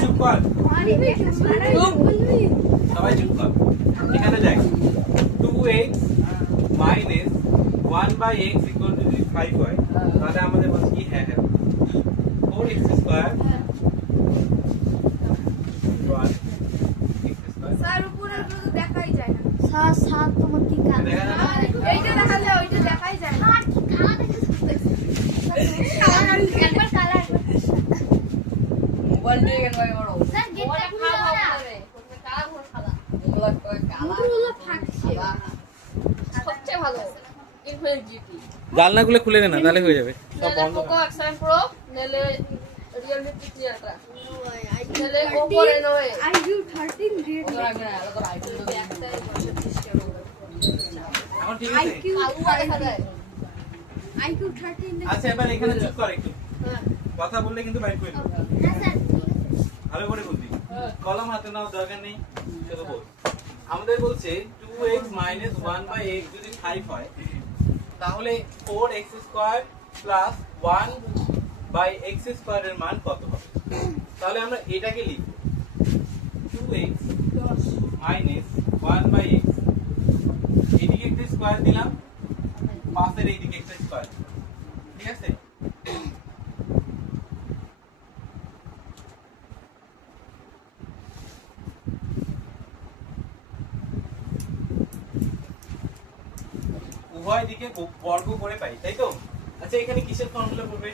চুপ কর, সবাই চুপ কর। এখানে দেখ 2x minus 1/x equal to 5 হয়, তাহলে আমাদের বলছে কি হ্যাঁ 4x square 1x square. Sir উপরে তো দেখাই যায় না। স্যার স্যার তোমার কি কাজ? এইটা দেখা যায়, ওইটা দেখাই যায় না। কি কাজ দেখতেছ? একবার কালার মোবাইল নিয়ে কেন ভাই বড় স্যার গেটটা খুলে দাও না। কালা ভোর খালা। মোবাইল কই কালা মুখগুলো ফাঁকছে। সবচেয়ে ভালো ইনফিনিট জিপি জানলাগুলো খুলে দে না, তাহলে হয়ে যাবে সব নেলে বন্ধ। Poco X7 Pro নেলে Realme T3 Ultra নেলে Oppo Reno iQOO 13 Red ওরা আগে আলাদা আইফোন তো একটাই 35 টাকা এখন ঠিক আছে। কালুয়া দেখা যায় iQOO 13 আচ্ছা এবার এখানে চুপ কর একটু, কথা বললে কিন্তু বাইর করে দেব। না স্যার ঠিক আছে। ভালো করে বলবি, কলম হাতে নাও, দরকার নেই, শুধু বল। আমাদের বলছে 2x minus 1/x যদি 5 হয়, তাহলে 4x square plus 1/x square এর মান কত হবে? তাহলে আমরা এটাকে লিখব 2x minus 1/x, এদিকে একটা স্কয়ার দিলাম, পাশের এইদিকে একটা স্কয়ার, ঠিক আছে? উভয় দিকে বর্গ করে পাই, তাই তো? আচ্ছা এখানে কিসের ফর্মুলা পড়বে?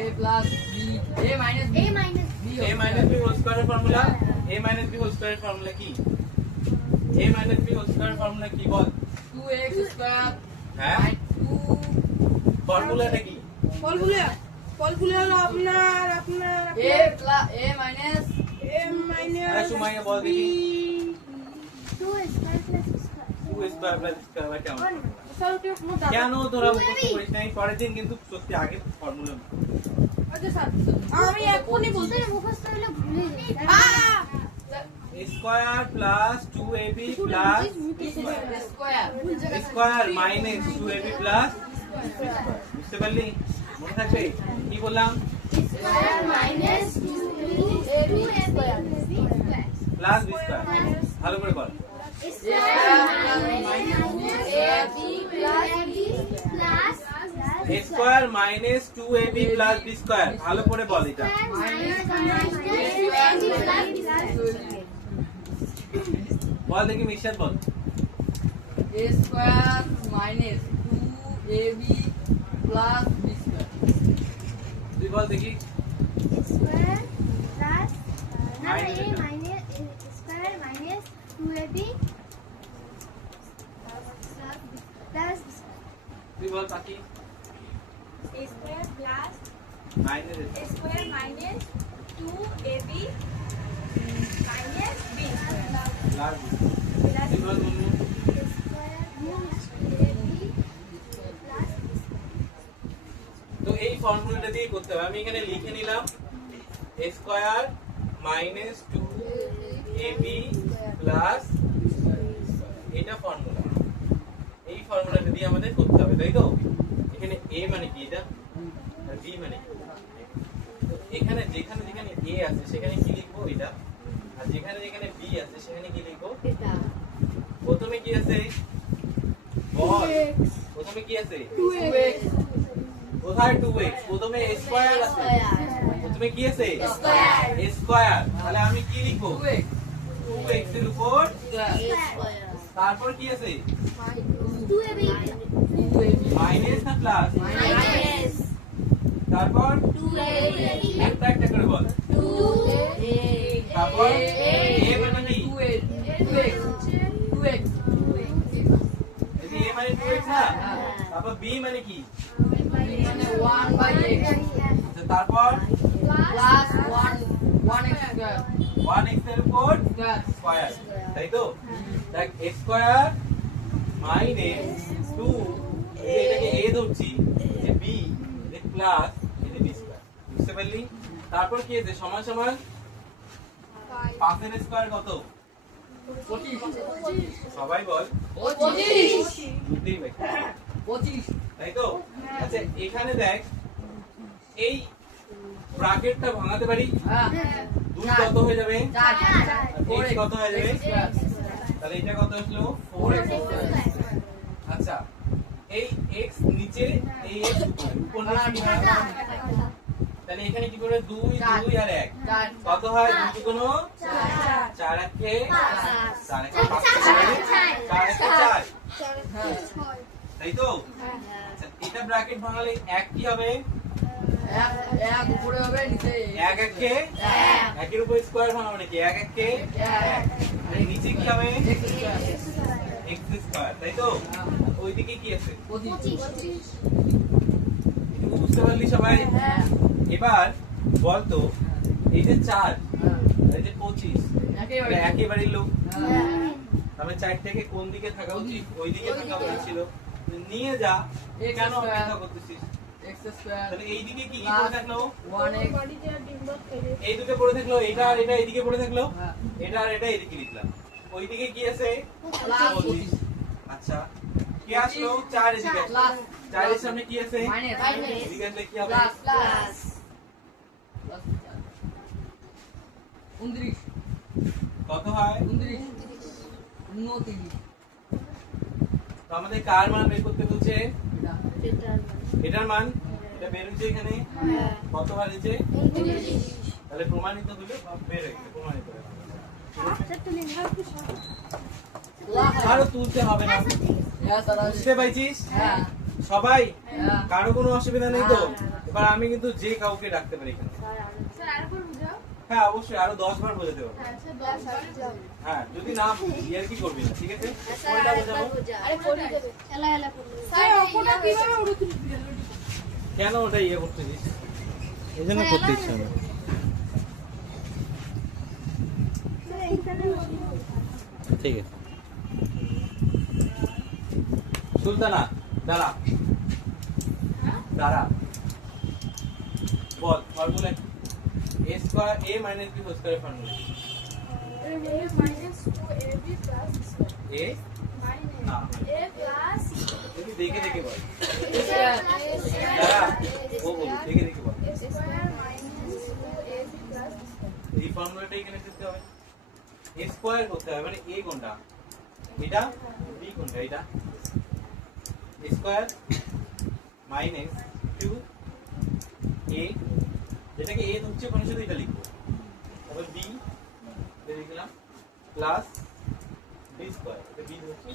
a plus b a minus b A minus b a minus b whole স্কয়ারের formula, a minus b whole স্কয়ারের ফর্মুলা কি? a minus b হোল স্কয়ারের ফর্মুলা কি বল? 2x square হ্যাঁ, ফর্মুলাটা কি? ফলগুলো হলো আপনার a plus a minus আরে সুমাইয়া বল দেখি, 2 square plus square. 2 square plus square by কেমন? স্যার ওটা কোনো কেন তোরা মুখস্থ করিস নাই? পরের দিন কিন্তু সত্যি আগে ফর্মুলা আচ্ছা স্যার আমি এখনই বলতে স্যার মুখস্থ হলে ভুলে যাই। Square plus 2ab plus square square minus 2ab plus, বুঝতে পারলি? মনে থাকবে কি বললাম? Square minus 2ab square plus B square, ভালো করে বল। Square minus 2ab plus B square, ভালো করে বল এটা। বল দেখি মিশাত বল। a square minus 2ab plus b square তুই বল দেখি। তুই বল বাকি। Square plus minus square minus 2ab minus b plus, তুই বল বন্ধু। তো এই ফর্মুলাটা দিয়ে করতে হবে। আমি এখানে লিখে নিলাম স্কয়ার মাইনাস 2ab প্লাস, এটা ফর্মুলা। এই ফর্মুলাটা দিয়ে আমাদের করতে হবে, তাই তো? এখানে a মানে কি, এটা আর b মানে কি? তো এখানে যেখানে যেখানে a আছে সেখানে কি লিখবো? এটা। আর যেখানে যেখানে b আছে সেখানে কি লিখবো? এটা প্রথমে কি আছে বল? প্রথমে কি আছে? 2x কোথায় 2x? প্রথমে স্কয়ার আছে, প্রথমে কি আছে? স্কয়ার। স্কয়ার, তাহলে আমি কি লিখবো? 2x 2x এর উপর square তারপর কি আছে? 2ab মাইনাস না প্লাস? মাইনাস তারপর 2ab একটা একটা করে বল। তারপর a মানে কি? 2x এই a মানে 2x না? তারপর b মানে কি? মানে 1/x আচ্ছা তারপর plus 1x square 1x এর উপর square স্কয়ার, তাই তো? দেখ স্কয়ার মাইনাস 2, এটাকে a ধরছি, যে b এর প্লাস এটা b স্কয়ার, বুঝতে পারলি? তারপর কি আছে? সমান সমান 5 এর স্কয়ার কত? 25 সবাই বল। 25 বুদ্ধি ভাই, 25 তাই তো? আচ্ছা এখানে দেখ এই ব্র্যাকেটটা ভাঙাতে পারি? দুই কত হয়ে যাবে? চার x কত হয়ে যাবে? তাহলে এটা কত আসলো? 4x আচ্ছা এই x নিচে এই x উপর নিচে কি হয়? তাহলে এখানে কি করে 2 2 আর 1 কত হয়? 2 দুগুণ 4 1 কে 4 1 5 4 4 তাই তো? আচ্ছা এটা ব্র্যাকেট ভাঙালে 1 কি হবে? এক উপরে হবে নিচে 1 1 কে 1 এর উপর স্কয়ার ভাঙাবো নাকি? 1 1 কে 1 আর নিচে কি হবে? x স্কয়ার তাই তো? ওইদিকে কি আছে? 25 এটুকু বুঝতে পারলি সবাই? এবার বলতো এই যে 4 এই যে 25 এটা একেবারে লোক তাহলে 4 থেকে কোন দিকে থাকা উচিত? ওই দিকে থাকা উচিত ছিল। নিয়ে যা কেন অপেক্ষা করতেছিস? x স্কয়ার তাহলে এই দিকে কি কি পড়ে থাকলো? 1x এই দুটো পড়ে থাকলো, এটা আর এটা এইদিকে পড়ে থাকলো, এটা আর এটা এইদিকে লিখলাম। ওইদিকে কি আছে? 25 আচ্ছা কি আসলো? 4 এদিকে আসলো। প্লাস 4 এর সামনে কি আছে? মাইনাস এদিকে আসলে কি হবে? প্লাস 29 কত হয়? 29 29 তো আমাদের কার মান বের করতে বলছে? এটা এটার মান এটা বের হচ্ছে এখানে কত বার হচ্ছে? তাহলে প্রমাণিত হলো বের হয়ে গেছে, প্রমাণিত হয়ে গেছে। আরো তুলতে হবে না, হ্যাঁ স্যার বুঝতে পাইছিস? হ্যাঁ সবাই হ্যাঁ কারো কোনো অসুবিধা নেই তো? এবার আমি কিন্তু যে কাউকে ডাকতে পারি এখানে। স্যার আরেকবার বুঝাও। হ্যাঁ অবশ্যই আরো 10 বার বোঝাতে পারবো। হ্যাঁ স্যার 10 হ্যাঁ যদি না ইয়ার কি করবি না, ঠিক আছে? কোনটা বোঝাবো? আরে পড়ি দেবে। খেলা খেলা করবে স্যার ওটা কিভাবে উড়ে তুলবি? কেন ওটা ইয়ে করতেছিস? এই জন্য করতে ইচ্ছা না। ঠিক আছে সুলতানা দাঁড়া দাঁড়া বল formula a square a minus b whole square formula a minus 2ab plus a minus না a plus তুমি দেখে দেখে বল a দাঁড়া ও বল দেখে দেখে বল square minus 2ab plus এই ফর্মুলাটা এখানে করতে হবে a স্কয়ার করতে হবে মানে a কোনটা এটা b কোনটা এটা a স্কয়ার মাইনাস 2a যেটাকে a ধরছে ওখানে শুধু এটা লিখবো তারপর b লিখলাম প্লাস b স্কয়ার এটা b ধরছে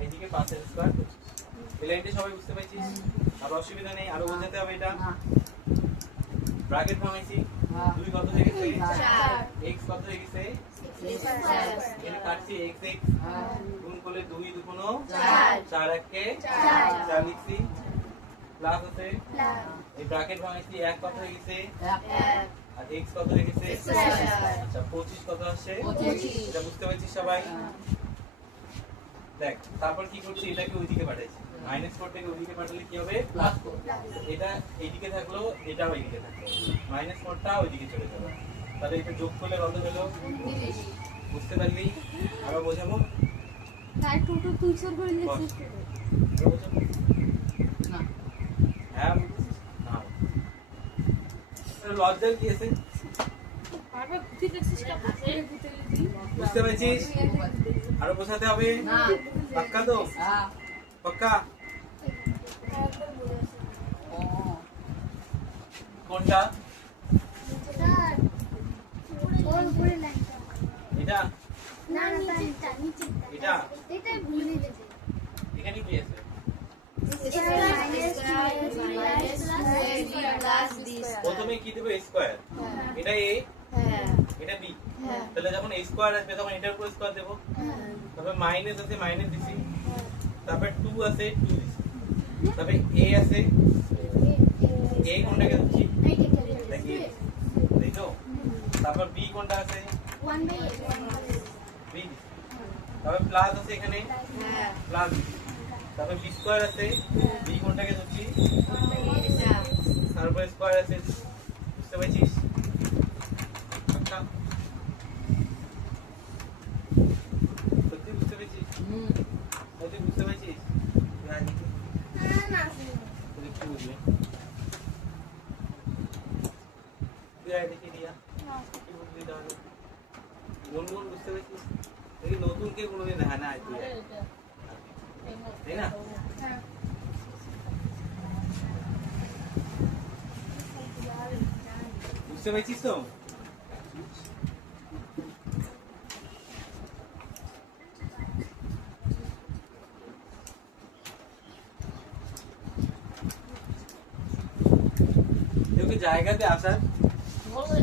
এইদিকে 5 স্কয়ার করছি এই লাইনটা সবাই বুঝতে পারছিস আর অসুবিধা নেই আরো বোঝাতে হবে এটা ব্র্যাকেট ভাঙাইছি 2 কত হয়ে গেছে 4 x কত হয়ে গেছে এর কাটছি x x গুণ করলে 2 দুগুণ 4 1 কে 4 লিখছি প্লাস আছে এই ব্র্যাকেট ভাঙাইছি 1 কত হয়ে গেছে 1 আর x কত হয়ে গেছে আচ্ছা 25 কত আসছে 25 এটা বুঝতে পারছিস সবাই দেখ তারপর কি করছি এটাকে ওইদিকে পাঠাইছি -4 থেকে ওইদিকে পাঠালে কি হবে প্লাস 4 এটা এইদিকে থাকলো এটা ওইদিকে থাকলো -4 টা ওইদিকে চলে যাবে তাহলে এটা যোগ করলে কত হলো 20 বুঝতে পারলি আবার বোঝাবো তাই টোটো তুই সর করে দিছিস আবার বোঝাবো না হ্যাঁ না লজ্জার কি আছে বারবার ঘুরতে দেখছিস কেন ঘুরতে দিবি বুঝতে পারছিস আরো বোঝাতে হবে না পাক্কা তো হ্যাঁ পাক্কা একবার বলে আসি ও কোনটা স্যার ওর উপরে লাইনটা এটা না না নিচেরটা নিচেরটা এটা এটা ভুলে গেছে এখানে কি আছে প্রথমে কি দেবো স্কয়ার এটা a এটা b তাহলে যখন a স্কয়ার আসবে তখন এটার উপর স্কয়ার দেব তারপর মাইনাস আছে মাইনাস দিছি তারপর 2 আছে 2 দিছি তারপর a আছে a কোনটাকে দিচ্ছি দেখি দেখো তারপর b কোনটা আছে b দিছি তারপর প্লাস আছে এখানে প্লাস তারপর b স্কয়ার আছে b কোনটাকে দিচ্ছি তারপর স্কয়ার আছে বুঝতে পারছিস আচ্ছা সত্যি বুঝতে পেরেছিস সত্যি বুঝতে পেরেছিস না না একটু বুঝলি যায় দেখি দিয়া কি বুঝলি তাহলে গুনগুন বুঝতে পেরেছিস এই নতুন কে কোনোদিন দেখা না তুই তাই না হ্যাঁ বুঝতে পেরেছিস তো তোকে জায়গাতে আসার ওই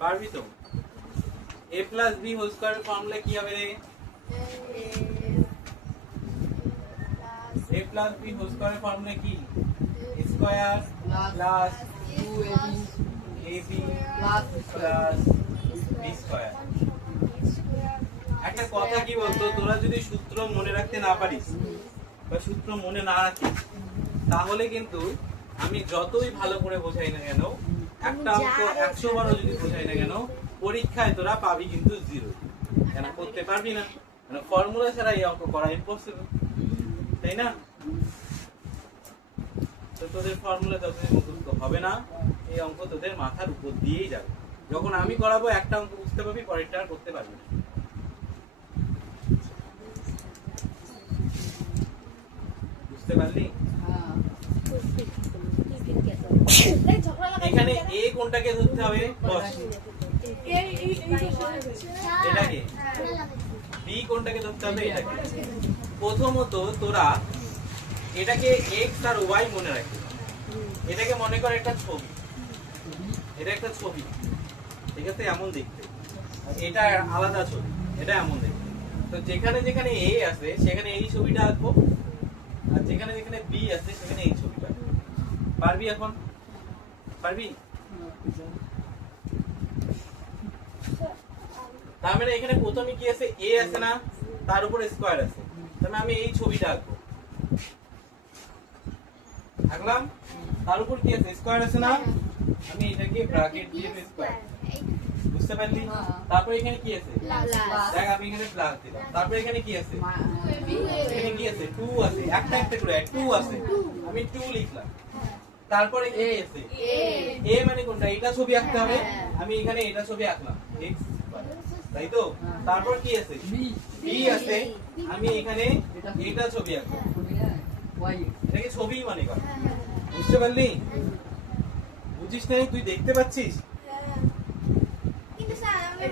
পারবি তো a plus b whole square formula কি হবে রে a plus b whole square formula কি square plus 2ab plus b square একটা কথা কি বলতো তোরা যদি সূত্র মনে রাখতে না পারিস বা সূত্র মনে না রাখিস তাহলে কিন্তু আমি যতই ভালো করে বোঝাই না কেন একটা অঙ্ক 100 বারও যদি বোঝাই না কেন পরীক্ষায় তোরা পাবি কিন্তু 0 কেন করতে পারবি না মানে ফর্মুলা ছাড়া এই অঙ্ক করা ইম্পসিবল তাই না তো তোদের ফর্মুলা যতদিন মুখস্থ হবে না এই অঙ্ক তোদের মাথার উপর দিয়েই যাবে যখন আমি করাবো একটা অঙ্ক বুঝতে পারবি পরেরটা আর করতে পারবি না বুঝতে পারলি এখানে a কোনটাকে ধরতে হবে বস এটাকে b কোনটাকে ধরতে হবে এটাকে প্রথমত তোরা এটাকে x আর y মনে রাখবি এটাকে মনে কর একটা ছবি এটা একটা ছবি ঠিক আছে এমন দেখতে এটা আলাদা ছবি এটা এমন দেখতে তো যেখানে যেখানে a আছে সেখানে এই ছবিটা আঁকবো আর যেখানে যেখানে b আছে সেখানে এই ছবিটা আঁকবো পারবি এখন পারবি তার মানে এখানে প্রথমে কি আছে a আছে না তার উপর স্কয়ার আছে তাহলে আমি এই ছবিটা আঁকবো আঁকলাম তার উপর কি আছে স্কয়ার আছে না আমি এটাকে ব্র্যাকেট দিয়ে স্কয়ার বুঝতে পারলি তারপর এখানে কি আছে দেখ আমি এখানে প্লাস দিলাম তারপর এখানে কি আছে এখানে কি আছে 2 আছে একটা একটা করে 2 আছে আমি 2 লিখলাম তারপরে a আছে a মানে কোনটা এটা ছবি আঁকতে হবে আমি এখানে এটা ছবি আঁকলাম x তাই তো তারপর কি আছে b আছে আমি এখানে এটা ছবি আঁকলাম এটাকে ছবি মানে কর বুঝতে পারলি বুঝিস নাই তুই দেখতে পাচ্ছিস কিন্তু স্যার আমি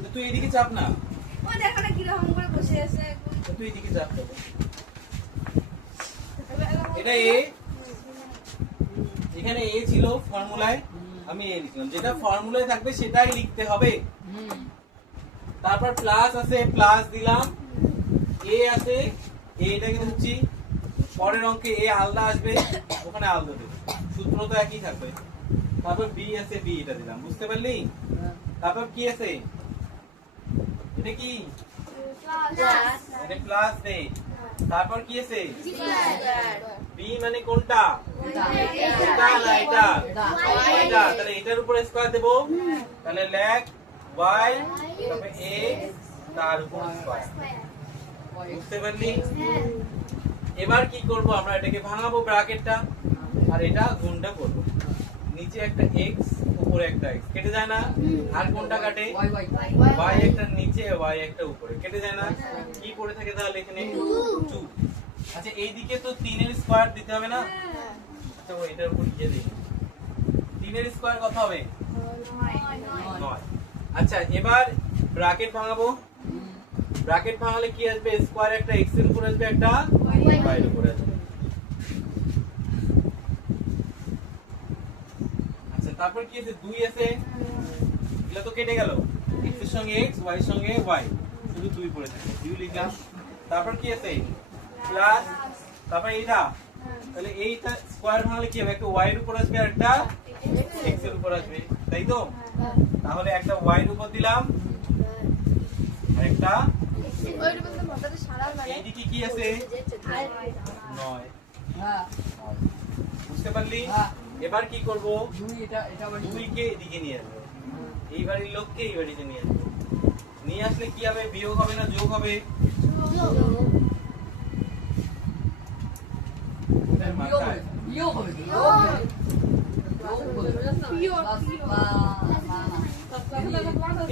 তো তুই এদিকে চাপ না ও দেখো না কিরকম করে বসে আছে তো তুই এদিকে চাপ না এটা a এখানে a ছিল ফর্মুলায় আমি a লিখলাম যেটা ফর্মুলায় থাকবে সেটাই লিখতে হবে তারপর প্লাস আছে প্লাস দিলাম a আছে এটাকে দিচ্ছি পরের অঙ্কে a আলাদা আসবে ওখানে আলাদা দেব সূত্র তো একই থাকবে তারপর b আছে b এটা দিলাম বুঝতে পারলি তারপর কি আছে এটা কি প্লাস এটা প্লাস দে তারপর কি আছে b মানে কোনটা এটা না এটা এটা তাহলে এটার উপর স্কয়ার দেব তাহলে লেখ y তারপর a তার উপর স্কয়ার বুঝতে পারলি এবার কি করব আমরা এটাকে ভাঙাবো ব্র্যাকেটটা আর এটা গুণটা করব নিচে একটা x উপরে একটা x কেটে যায় না আর কোনটা কাটে y একটা নিচে y একটা উপরে কেটে যায় না কি পড়ে থাকে তাহলে এখানে 2 আচ্ছা এইদিকে তো 3 এর স্কয়ার দিতে হবে না আচ্ছা ওই এটার উপর লিখে দেই 3 এর স্কয়ার কত হবে 9 আচ্ছা এবার ব্র্যাকেট ভাঙাবো ব্র্যাকেট ভাঙালে কি আসবে স্কয়ার একটা x এর উপর আসবে একটা y এর উপর আসবে আচ্ছা তারপর কি আছে 2 আছে এগুলো তো কেটে গেল x এর সঙ্গে x y এর সঙ্গে y শুধু 2 পড়ে থাকে 2 লিখলাম তারপর কি আছে প্লাস তারপর এইটা তাহলে এইটা স্কয়ার ভাঙলে কি হবে একটা y এর উপর আসবে আর একটা x এর উপর আসবে তাই তো তাহলে একটা y এর উপর দিলাম আর একটা ওইরকম তো মাথাটা সারা মানে এইদিকে কি আছে 9 হ্যাঁ বুঝতে পারলি হ্যাঁ। এবার কি করব দুই এটা আবার 2 কে এদিকে নিয়ে আসবো এই বাড়ির লোককে এই বাড়িতে নিয়ে আসবো নিয়ে আসলে কি হবে বিয়োগ হবে না যোগ হবে বিয়োগ হবে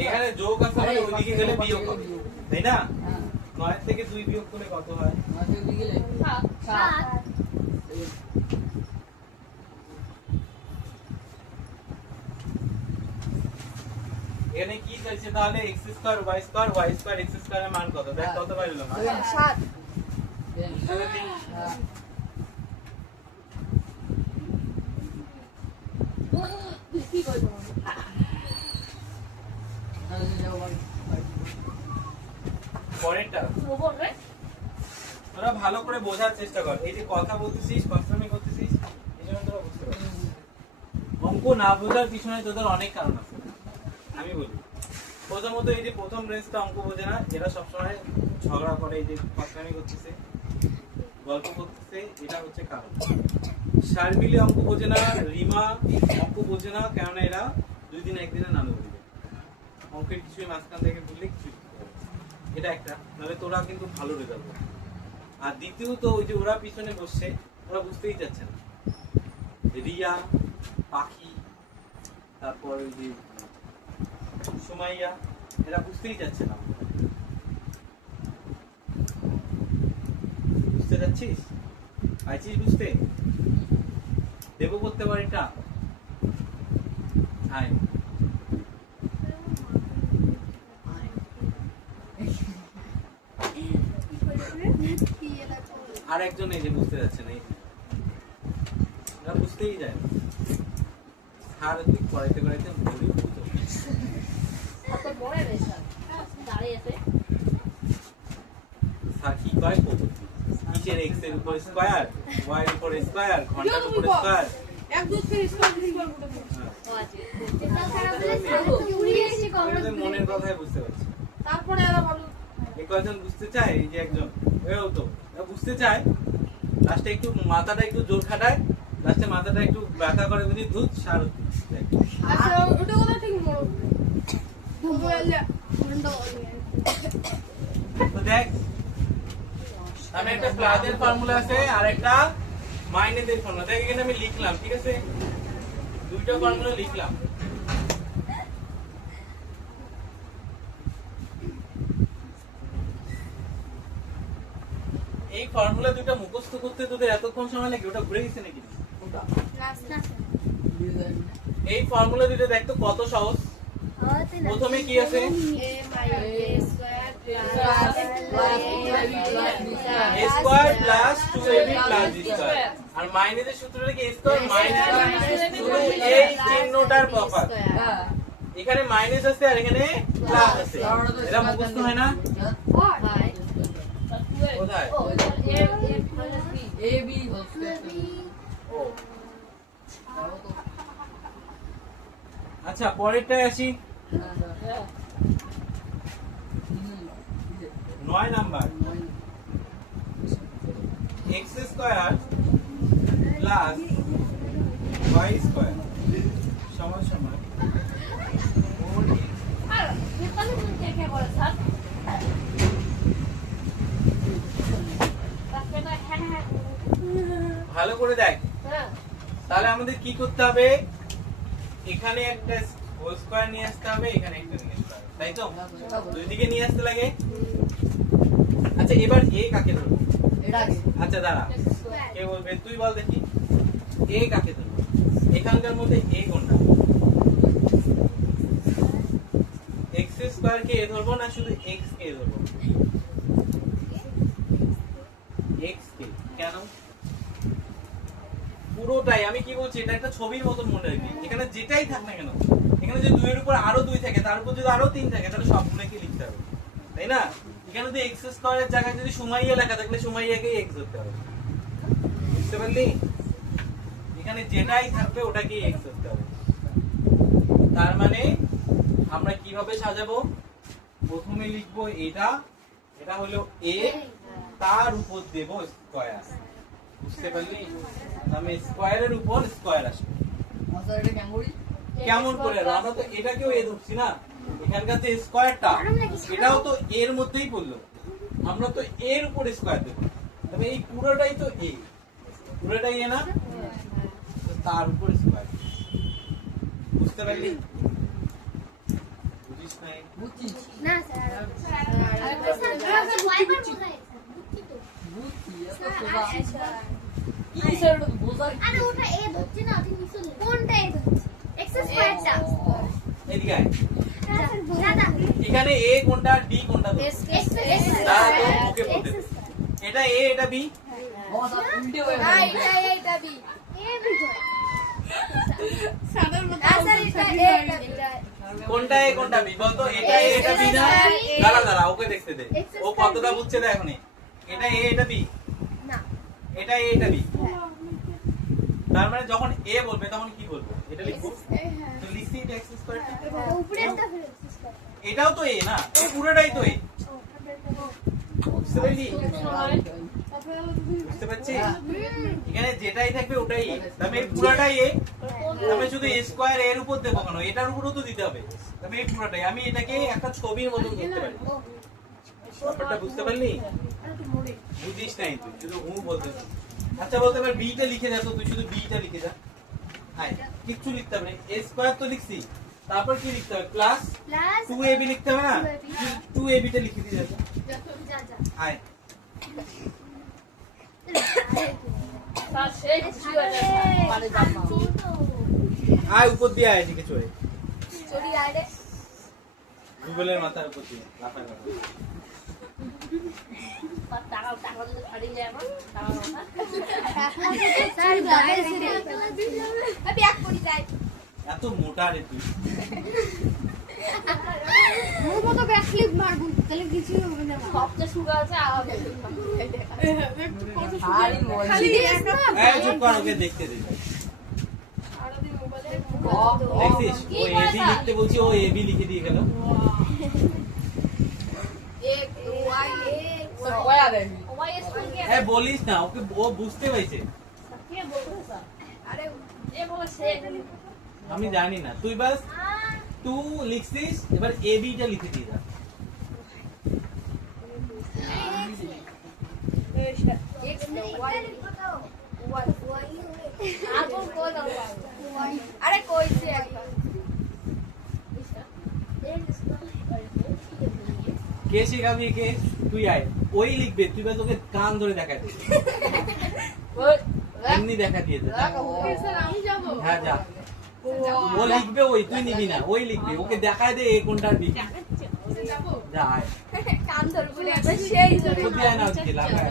এখানে যোগ আছে মানে ওইদিকে গেলে বিয়োগ হবে তাই না 9 থেকে 2 বিয়োগ করলে কত হয় এখানে কি চাইছে তাহলে x square y square y square x square এর মান কত দেখ কত পাইলাম 7 কি করব পরেরটা রোবট রে তোরা ভালো করে বোঝার চেষ্টা কর এই যে কথা বলতেছিস পাঁচটামি করতেছিস এই জন্য তোরা বুঝতে পারছিস অঙ্ক না বোঝার পিছনে তোদের অনেক কারণ আছে আমি বলি প্রথমত এই যে প্রথম রেঞ্জটা অঙ্ক বোঝে না এরা সবসময় ঝগড়া করে এই যে পাঁচটামি করতেছে গল্প করতেছে এটা হচ্ছে কারণ শারমিলি অঙ্ক বোঝে না রিমা অঙ্ক বোঝে না কেননা এরা 2 দিন একদিনে নানু বলবে অঙ্কের কিছুই মাঝখান থেকে বললে কিছু এটা একটা নাহলে তোরা কিন্তু ভালো রেজাল্ট করবে আর দ্বিতীয়ত ওই যে ওরা পিছনে বসছে ওরা বুঝতেই চাচ্ছে না রিয়া পাখি তারপর ওই যে সুমাইয়া এরা বুঝতেই চাচ্ছে না বুঝতে যাচ্ছিস পাইছিস বুঝতে দেবো করতে পারি এটা হাই আর একজন এই যে বুঝতে যাচ্ছে না এরা বুঝতেই যায় না স্যার তুই পড়াইতে পড়াইতে বলি বুঝতে কত বড় রে স্যার দাঁড়িয়ে আছে স্যার কি কয় পদ্ধতি নিচের x এর উপর স্কয়ার y এর উপর স্কয়ার ঘন্টার উপর স্কয়ার এক দুই তিন স্কয়ার দিন করব এটা খারাপ হলে উড়ে এসে ওদের মনের কথাই বুঝতে পারছি তারপরে এরা ভালো এই কয়জন বুঝতে চায় এই যে একজন এও তো এরা বুঝতে চায় লাস্টে একটু মাথাটা একটু জোর খাটায় লাস্টে মাথাটা একটু ব্যথা করে বুঝি দুধ সার আচ্ছা ওটা কথা ঠিক বলো মোবাইলে তো দেখ আমি একটা প্লাসের ফর্মুলা আছে আর একটা মাইনাসের ফর্মুলা দেখ এখানে আমি লিখলাম ঠিক আছে দুইটা ফর্মুলা লিখলাম এই ফর্মুলা দুটো মুখস্থ করতে তোদের এতক্ষণ সময় লাগে ওটা ঘুরে গেছে নাকি এই ফর্মুলা দুটো দেখ তো কত সহজ প্রথমে কি আছে a square plus 2ab plus b square আর মাইনাসের সূত্রটা কি a স্কয়ার মাইনাস শুধু এই চিহ্নটার প্রপার এখানে মাইনাস আছে আর এখানে প্লাস আছে এটা মুখস্থ হয় না কোথায় এ বি হচ্ছে ও আচ্ছা পরেরটায় আসি 9 number x square plus y square সমান সমান 4x আর এখানে তুমি দেখে বলো স্যার ভালো করে দেখ হ্যাঁ তাহলে আমাদের কি করতে হবে এখানে একটা হোল স্কয়ার নিয়ে আসতে হবে এখানে একটা নিয়ে আসতে হবে তাই তো দুই দিকে নিয়ে আসতে লাগে আচ্ছা এবার a কাকে ধরবো এটা কি আচ্ছা দাঁড়া কে বলবে তুই বল দেখি a কাকে ধরবো এখানকার মধ্যে a কোনটা x স্কয়ার কে a ধরবো না শুধু x কে ধরবো x কে কেন পুরোটাই আমি কি বলছি এটা একটা ছবির মতন মনে রাখবি এখানে যেটাই থাক না কেন এখানে যদি 2 এর উপর আরো 2 থাকে তার উপর যদি আরো 3 থাকে তাহলে সবগুলোকে লিখতে হবে তাই না? এখানে তো x স্কয়ারের জায়গায় যদি সুমাইয়া লেখা থাকলে সুমাইয়াকে x ধরতে হবে, বুঝতে পারলি? এখানে যেটাই থাকবে ওটাকে x ধরতে হবে। তার মানে আমরা কিভাবে সাজাবো? প্রথমে লিখবো এটা, এটা হলো a, তার উপর দেব স্কয়ার, বুঝতে পারলি? আমি স্কয়ারের উপর স্কয়ার আসবে। মাস্টার এটা কেমন করি? কেমন করে? আমরা তো এটাকেও এ ধরছি না, এখানকার যে স্কয়ারটা এটাও তো এর মধ্যেই পড়লো, আমরা তো এর উপর স্কয়ার দেব, তবে এই পুরোটাই তো এ, পুরোটাই এ না, তো তার উপর স্কয়ার, বুঝতে পারলি? বুঝিস নাই? বুঝছিস? না স্যার কয়বার বোঝায় বুঝছি, এত সোজা। আচ্ছা কি স্যার এটা তো বোঝার কি? আরে ওটা এ ধরছে না ঠিক নিচে কোনটা এ ধরছে x স্কয়ারটা এদিকে আয়। দাদা এখানে এ কোনটা, ডি কোনটা তো? x দাঁড়া তো, ওকে বলতে দে। এটা এ, এটা বি। মাস্টার উল্টে হয়ে না গেল। এটা বি এ বিজয় সাদার মতো স্যার এটা এটা কোনটা এ কোনটা বি বলতো? এটা এ, এটা বি না? দাঁড়া দাঁড়া, ওকে দেখতে দে, ও কতটা বুঝছে না এখনই। এটা এ, এটা বি, না এটা এ, এটা বি। তার মানে যখন এ বলবে তখন কি বলবো? এটা লিখবো, তো লিখছি এটা x স্কয়ারটা, উপরেরটা ফেলে x স্কয়ার এটাও তো এ না, এই পুরোটাই তো এ, বুঝতে পারলি? বুঝতে পারছিস? এখানে যেটাই থাকবে ওটাই এ, তবে এই পুরোটাই এ, তবে শুধু a স্কয়ার এর উপর দেবো কেন? এটার উপরও তো দিতে হবে, তবে এই পুরোটাই। আমি এটাকে একটা ছবির মতন করতে পারি, ব্যাপারটা বুঝতে পারলি? বুঝিস নাই তুই, শুধু হু বলতেছিস। আচ্ছা বলতে পার বিটা লিখে যা, তো তুই শুধু বিটা লিখে যা। হ্যাঁ, কিচ্ছু লিখতে হবে না, a স্কয়ার তো লিখছি, তারপর কি লিখতে হবে? প্লাস প্লাস 2ab লিখতে হবে না? 2ab টা লিখে দিয়ে যা। যা যা আয়, স্যার সেই খুশি হয়ে যায় মানে জামা আয় উপর দিয়ে আয়, এদিকে চলে চড়ি আরে গুগলের মাথার উপর দিয়ে লাফায় লাফায়। টাকা টাকা দিতে ফাড়ি যায় আমার টাকা স্যার বাইরে আমি এক কোটি যাই এত মোটা রে তুই। ওর মতো ব্যাকফ্লিপ মারবো তাহলে কিছু হবে না সবচেয়ে সুগার আছে আগে খালি বল। খালি একটা এই চুপ কর, ওকে দেখতে দে। সারাদিন মোবাইলে দেখছিস ও এবি লিখতে বলছি, ও এবি লিখে দিয়ে গেল। এক ওয়াই ওই আরে ওয়াই স্কুল কে হ্যাঁ বলিস না, ওকে ও বুঝতে পারছে। কে বলছো স্যার আরে এ বলছে আমি জানি না, তুই বাস 2 লিখছিস, এবার এবি টা লিখে দিয়ে যা। এক্স ওয়াই আপন কই দাও আরে কইছে একবার কে শেখাবি কে? তুই আয়, ওই লিখবে, তুই বাস ওকে কান ধরে দেখা দে, এমনি দেখা দিয়ে দে। স্যার আমি যাব হ্যাঁ যা, ও লিখবে, ওই তুই নিবি না, ওই লিখবে, ওকে দেখায় দে এ কোনটা বি। যাব যা আয়, কান ধরবো না সেই বুদ্ধি আয় না ওকে লাগায়।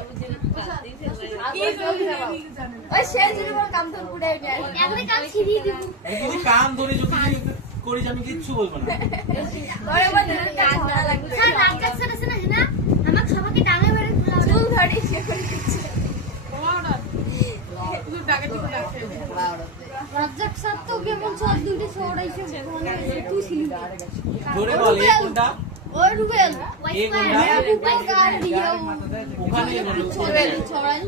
কি করবি আমি জানি না ওই সেই জন্য বল কান ধরবো না এখনই কাজ ছিড়িয়ে দিব এই তুই কান ধরে যদি করিস আমি কিচ্ছু বলবো না। পরে বল কান না লাগবে স্যার রামজাক স্যার আছে না হ্যাঁ আমাকে সবাইকে টাঙে বেড়ে চুল ধরি সে করে দিচ্ছে ওরা তুই ডাকাতি করে রাখতে রামজাক স্যার তো কেমন সব দুটি ছড়াইছে ওখানে তুই ছিলি জোরে বল এ কোনটা, ওই রুবেল এ কোনটা, ওই কার দিও ওখানে বলো। ছড়াই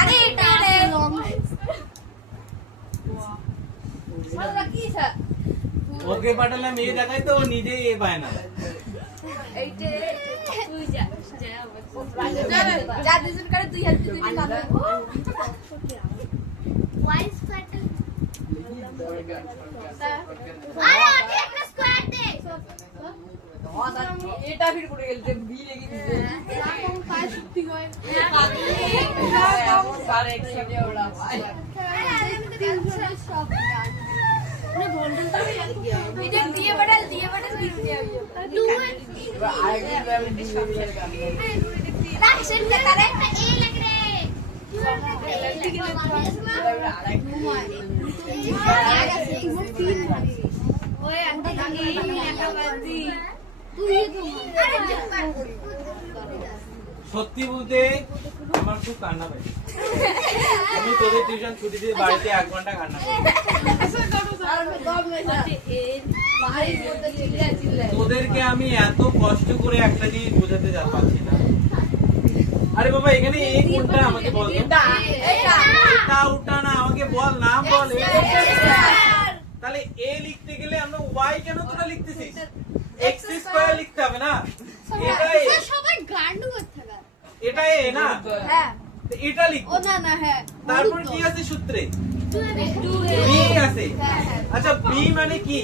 আরে এটা রে লং বল কি স্যার ওকে পাঠালাম এ দেখায় তো ও নিজে এ পায় না। এইটে তুই যা যা দুজন করে দুই হাত দুই কান ধরবো ওয়াই স্কয়ারটা আরে আগে একটা স্কয়ার দে এটা ফির করে গেল বি লেগে দিছে এরকম কাজ সত্যি হয় সারে একসাথে ওরা ভাই আরে আমি তো ক্যান্সার সব জানি মানে বন্ডল তো এটা দিয়ে বড়াল দিতে হবে তুই আরেকদিন আমি ডিসপ্লে কাটবো রাশন কে তারে একটা এ লাগ রে আরেকদিন ওই একটা তুই তো সত্যি বলতে আমার খুব কান্না পাই। আমি তোদের টিউশন ছুটি দিয়ে বাড়িতে 1 ঘন্টা কান্না করি। তোদেরকে আমি এত কষ্ট করে একটা জিনিস বোঝাতে পারছি না। আরে বাবা এখানে এই কোনটা আমাকে বল তো। এটা ওটা না আমাকে বল, নাম বল। তাহলে এ লিখতে গেলে আমরা ওয়াই কেন তোরা লিখতেছিস? এক্স স্কয়ার লিখতে হবে না? এটা এ, সবাই গান্ডু করতে থাকে। এটা এ না? হ্যাঁ তো এটা লিখ। ও না না হ্যাঁ তারপর কি আছে সূত্রে? বি আছে। আচ্ছা বি মানে কি?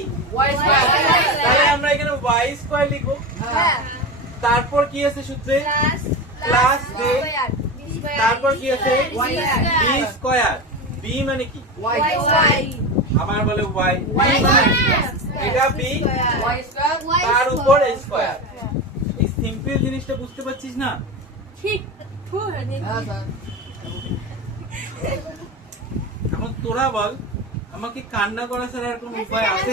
তাহলে আমরা এখানে y স্কয়ার লিখবো। তারপর কি আছে সূত্রে? প্লাস দে। তারপর কি আছে? b square. b মানে কি? আমার বলে y। এটা b তার উপর স্কয়ার। এই সিম্পল জিনিসটা বুঝতে পারছিস না? এখন তোরা বল আমাকে কান্না করা ছাড়া আর কোনো উপায় আছে?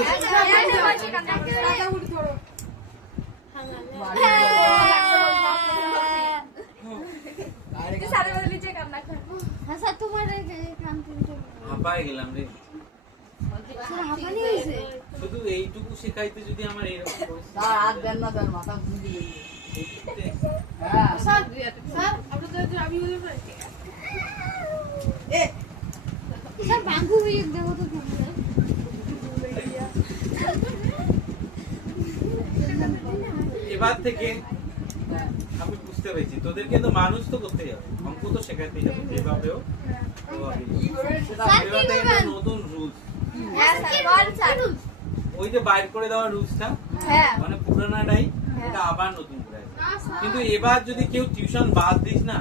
আচ্ছা তোমার কাম কিন্তু হাঁপায় গেলাম রে। হাঁপানি হয়েছে শুধু এইটুকু শেখাইতে যদি আমার এইরকম পরিস্থিতি। তার হাত দেন না, তার মাথা ঘুরে গেছে। এইটুকুতে হ্যাঁ। স্যার আমরা তো আমি বলি স্যার বাঙ্গু হয়ে দেখো তো এবার থেকে আমি বুঝতে পেরেছি তোদেরকে তো মানুষ তো করতেই হবে, অঙ্ক তো শেখাতেই হবে যেভাবেও ওভাবেই। কি করে সেটা এবার থেকে একটা নতুন রুলস, ওই যে বাইর করে দেওয়া রুলসটা মানে পুরানাটাই এটা আবার নতুন করে আসবে। কিন্তু এবার যদি কেউ টিউশন বাদ দিস না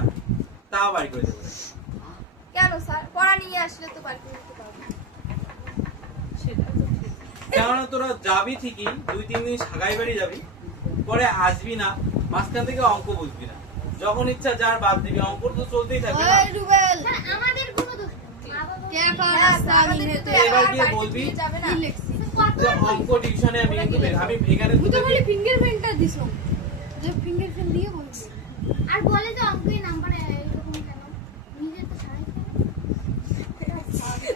তাও বাইর করে দেবে। কেন স্যার পড়া নিয়ে আসলে তো বাড়ি করতে পারবো। কেননা তোরা যাবি ঠিকই 2-3 দিন সাগাই বাড়ি যাবি, পরে আসবি না, মাঝখান থেকে অঙ্ক বুঝবি না, যখন ইচ্ছা যার বাদ দিবি, অঙ্ক তো চলতেই থাকবে না। ওই রুবেল আমাদের কোনো দোষ কে করাস্তা আমি তো এবার গিয়ে বলবি কি লিখছি যে অঙ্ক টিউশনে আমি কিন্তু আমি এখানে তুই তো তোদেরকে বলি ফিঙ্গারপ্রিন্টটা দিছো যে ফিঙ্গারপ্রিন্ট দিয়ে বলবি আর বলে যে অঙ্কের নাম্বার এরকম কেন নিজে তো সারাই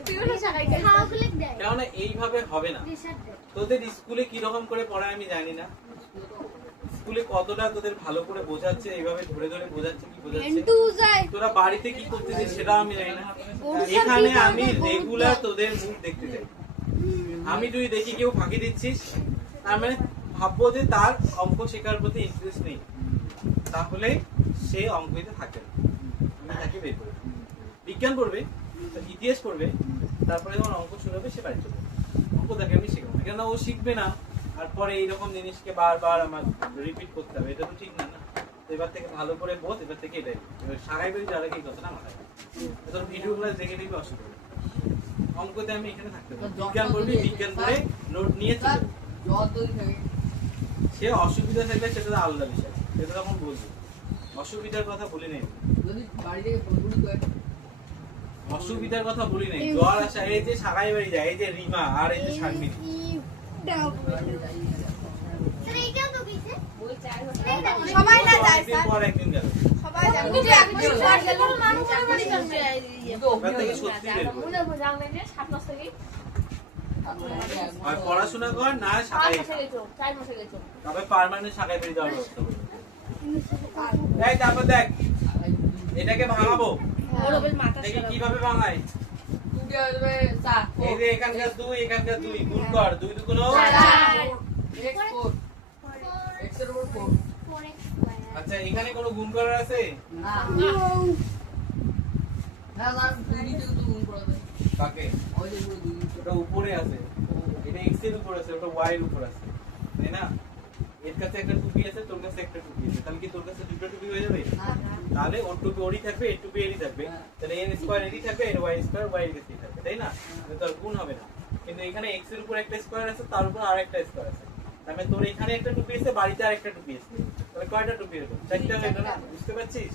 তুই বলে সারাই খাওয়াগুলো দেয় কেননা এইভাবে হবে না। রিসার্চ দেয় তোদের স্কুলে কি রকম করে পড়ায় আমি জানি না, স্কুলে কতটা তোদের ভালো করে বোঝাচ্ছে, এইভাবে ধরে ধরে বোঝাচ্ছে কি বোঝাচ্ছে, এন্টু যায় তোরা বাড়িতে কি করতেছিস সেটাও আমি জানি না। এখানে আমি রেগুলার তোদের মুখ দেখতে চাই। আমি যদি দেখি কেউ ফাঁকি দিচ্ছিস তার মানে ভাববো যে তার অঙ্ক শেখার প্রতি ইন্টারেস্ট নেই, তাহলে সে অঙ্কতে থাকে না, আমি তাকে বের করে দেব। বিজ্ঞান পড়বে, ইতিহাস পড়বে, তারপরে যখন অঙ্ক শুরু হবে সে বাড়ি চলে যাবে। অঙ্ক তাকে আমি শেখাবো না, কেন ও শিখবে না আর পরে এইরকম জিনিসকে বারবার আমার রিপিট করতে হবে, এটা তো ঠিক না। না তো এবার থেকে ভালো করে বোঝ, এবার থেকে এটাই এবার সারাই বেরিয়ে যাওয়ার আগে এই কথাটা মাথায় তোর ভিডিও ক্লাস দেখে দেখবি অসুবিধা নেই। অঙ্কতে আমি এখানে থাকতে পারি, বিজ্ঞান পড়বি, বিজ্ঞান পড়ে নোট নিয়ে চলে যাবি। জ্বর যদি থাকে সে অসুবিধা থাকলে সেটা তো আলাদা বিষয়, সেটা তখন বলবি, অসুবিধার কথা বলি নেই, যদি বাড়ি থেকে ফোন করে অসুবিধার কথা বলি নেই। জ্বর আসা, এই যে সারাই বাড়ি যায়, এই যে রিমা আর এই যে শারমিন, স্যার এইটাও তো কইছে সবাই না যায় একদিন স্যার, পর একদিন গেল, সবাই যায় কিন্তু একদিন স্যার গেল মানুষ এবার থেকে সত্যি বের করবি। মনে হয় জানলে যে 7 মাস থেকে আর পড়াশোনা কর না 5 সারাই, মাসে গেছো 4 মাসে গেছো তবে পার্মানেন্ট সারাই বেরিয়ে যাওয়ার ব্যবস্থা করবি। এই তারপর দেখ এটাকে ভাঙাবো, ওরবেল মাথা দেখি কিভাবে ভাঙাই। টুকে আসবে চা এই যে এখানকার 2 এখানকার 2 গুণ কর, 2 2 গুণ x4 x এর উপর 4 4x আচ্ছা এখানে কোনো গুণ করার আছে? না না না দুই দিকে তো গুণ করা যায় কাকে? ওই যে দুই ওটা উপরে আছে, এটা x এর উপর আছে, ওটা y এর উপর আছে, তাই না? এর কাছে একটা টুপি আছে, তোর কাছে একটা টুপি আছে, তাহলে কি তোর কাছে দুটো টুপি হয়ে যাবে? তাহলে ওর টুপি ওরই থাকবে, এর টুপি এরই থাকবে, তাহলে n স্কয়ার এরই থাকবে, এর y স্কয়ার y এর কাছেই থাকবে, তাই না? তাহলে তোর গুণ হবে না। কিন্তু এখানে x এর উপর একটা স্কয়ার আছে, তার উপর আরেকটা স্কয়ার আছে, তার মানে তোর এখানে একটা টুপি আছে, বাড়িতে আরেকটা টুপি আছে, তাহলে কয়টা টুপি হলো? চারটা হয়ে গেল, বুঝতে পারছিস?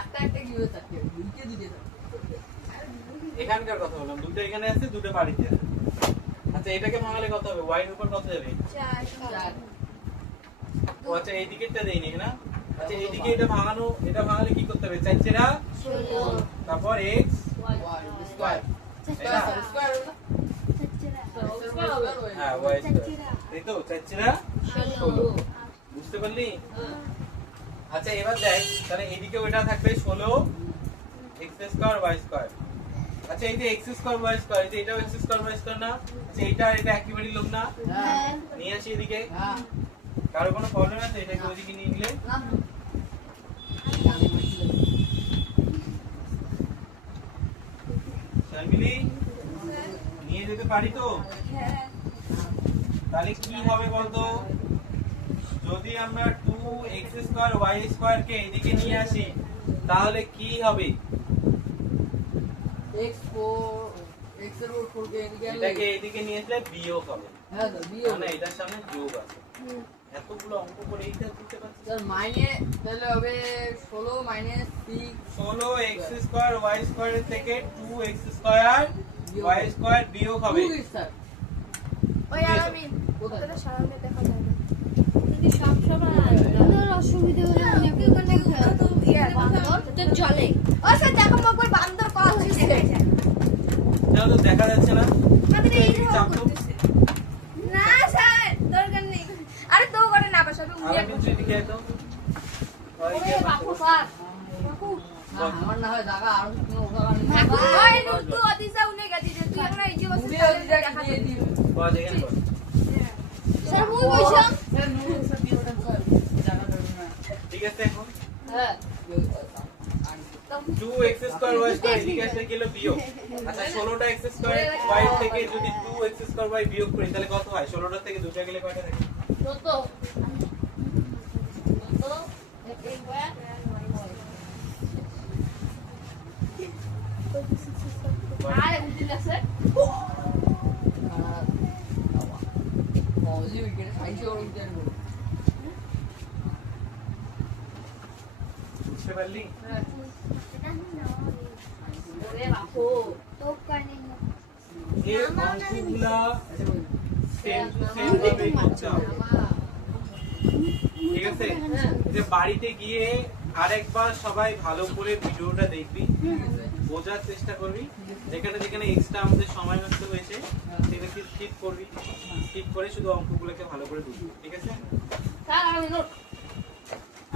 একটা একটা কি হয়ে থাকে দুইকে দিতে থাকে এখানকার কথা বললাম, দুটো এখানে আছে, দুটো বাড়িতে আছে। আচ্ছা এটাকে ভাঙালে কত হবে? y এর উপর কত যাবে? 4 ও আচ্ছা এই দিকেরটা দেইনি না। আচ্ছা এইদিকে এটা ভাঙালে কি করতে হবে? 4 4 তারপর x স্কয়ার স্কয়ার হলো হ্যাঁ y স্কয়ার এই তো 4 4 16 বুঝতে পারলি? আচ্ছা এবার দেখ তাহলে এইদিকে ওটা থাকবে 16 x স্কয়ার y স্কয়ার। আচ্ছা এই যে x স্কয়ার y স্কয়ার এই যে এটাও x স্কয়ার y স্কয়ার না? আচ্ছা এটা একেবারে লোক না? হ্যাঁ নিয়ে আসি এদিকে। হ্যাঁ কারো কোনো প্রবলেম আছে এটাকে ওইদিকে নিয়ে গেলে? না শামিলি নিয়ে যেতে পারি তো? তাহলে কি হবে বলতো? যদি আমরা 2x স্কয়ার y স্কয়ার কে এদিকে নিয়ে আসি তাহলে কি হবে? x এর উপর 4 কে এদিকে আনলে এটাকে এদিকে নিয়ে আসলে বিয়োগ হবে। হ্যাঁ তো বিয়োগ মানে এটার সামনে যোগ আছে। এতগুলো অঙ্ক করে এইটা দিতে পারছিস? স্যার মাইনে তাহলে হবে 16 মাইনাস 6 16 x স্কয়ার y স্কয়ারের থেকে 2x স্কয়ার y স্কয়ার বিয়োগ হবে। 2 স্যার ওই আলামিন কোথায় তোরা সামনে দেখা যায় না যদি সব সময় তোর অসুবিধা হলে অনেকে ওখানে তো চলে ও স্যার দেখো মকর বান্দর কল হচ্ছে তাহলে তো দেখা যাচ্ছে না। আমাদের এই এই চাপ তো। না স্যার দরকার নেই আরে তো করে না বাসা তো আর কিছু দিকে তো ওরে বাপু স্যার না আমার না হয় জায়গা আর কোনো উদাহরণ নেই ওই তুই অদিসা উনে গেছি তুই এখন এই যে বসে ভিডিও দিতে দিয়ে দিই বাজ এখানে বল। স্যার মুই বইছাম স্যার নুন স্যার দিয়ে ওটা স্যার জায়গা দেব না ঠিক আছে এখন হ্যাঁ 2x স্কয়ার y স্কয়ার এদিকে আসলে কি হলো বিয়োগ। আচ্ছা 16টা x স্কয়ার y থেকে যদি 2x স্কয়ার y বিয়োগ করি তাহলে কত হয়? 16টা থেকে 2টা গেলে কয়টা থাকে? 14 আরে বুঝলি আছে ওলি উইকেট সাইজে ওর উইকেট গো বুঝতে পারলি? ওরে বাপু তো কানে এই অঙ্কগুলা সেম টু সেম ভাবে করতে হবে। ঠিক আছে? যে বাড়িতে গিয়ে আরেকবার সবাই ভালো করে ভিডিওটা দেখবি, বোঝার চেষ্টা করবি। যেখানে যেখানে এক্সট্রা আমাদের সময় নষ্ট হয়েছে সেটাকে স্কিপ করবি, স্কিপ করে শুধু অঙ্কগুলোকে ভালো করে বুঝবি। ঠিক আছে? স্যার আমি নোট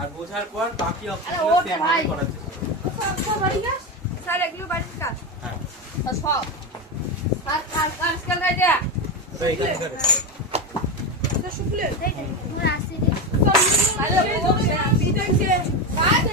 আর বোঝার পর বাকি আরে অঙ্কগুলো ওটা সেম ভাই। ভাবে করার চেষ্টা করবি। স্যার এগুলো বাড়ির কাজ হ্যাঁ, সব স্যার স্কেল রাইট দেয়া তো এখানে করে। তো শুকলে মোর আসে রে তাহলে